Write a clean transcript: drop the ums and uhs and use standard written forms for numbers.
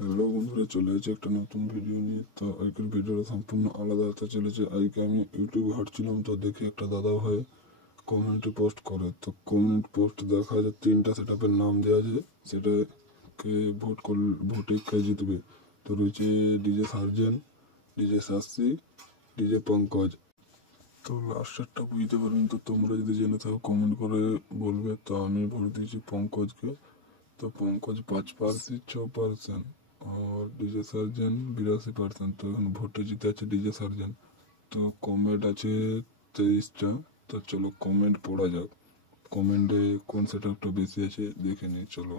Hello বন্ধুরা, চলে এসেছে একটা নতুন ভিডিও নিয়ে। তো আজকের ভিডিওটা সম্পূর্ণ আলাদা হতে চলেছে। আজকে আমি ইউটিউবে হাঁটছিলাম, তো দেখি একটা দাদা ভাই কমেন্টে পোস্ট করে। তো কমেন্ট পোস্ট দেখা যায় 3টা সেট আপের নাম দেওয়া আছে, সেটাকে ভোটে কে জিতবে। তো রয়েছে DJ surgeon, DJ Shastri, DJ Pankaj. তো লাস্টেরটা বুঝতে পারিনি, তো তোমরা যদি জেনে থাকো কমেন্ট করে বলবে। তো আমি ভোট দিয়েছি পঙ্কজকে। তো পঙ্কজ 5% 6%, और ডিজে সার্জেন 82%। তো এখন ভোটে জিতে আছে ডিজে সার্জেন। তো কমেন্ট আছে 23টা। তো চলো কমেন্ট পড়া যাক, কমেন্টে কোন সেটআপটা বেশি আছে দেখে নিই, চলো।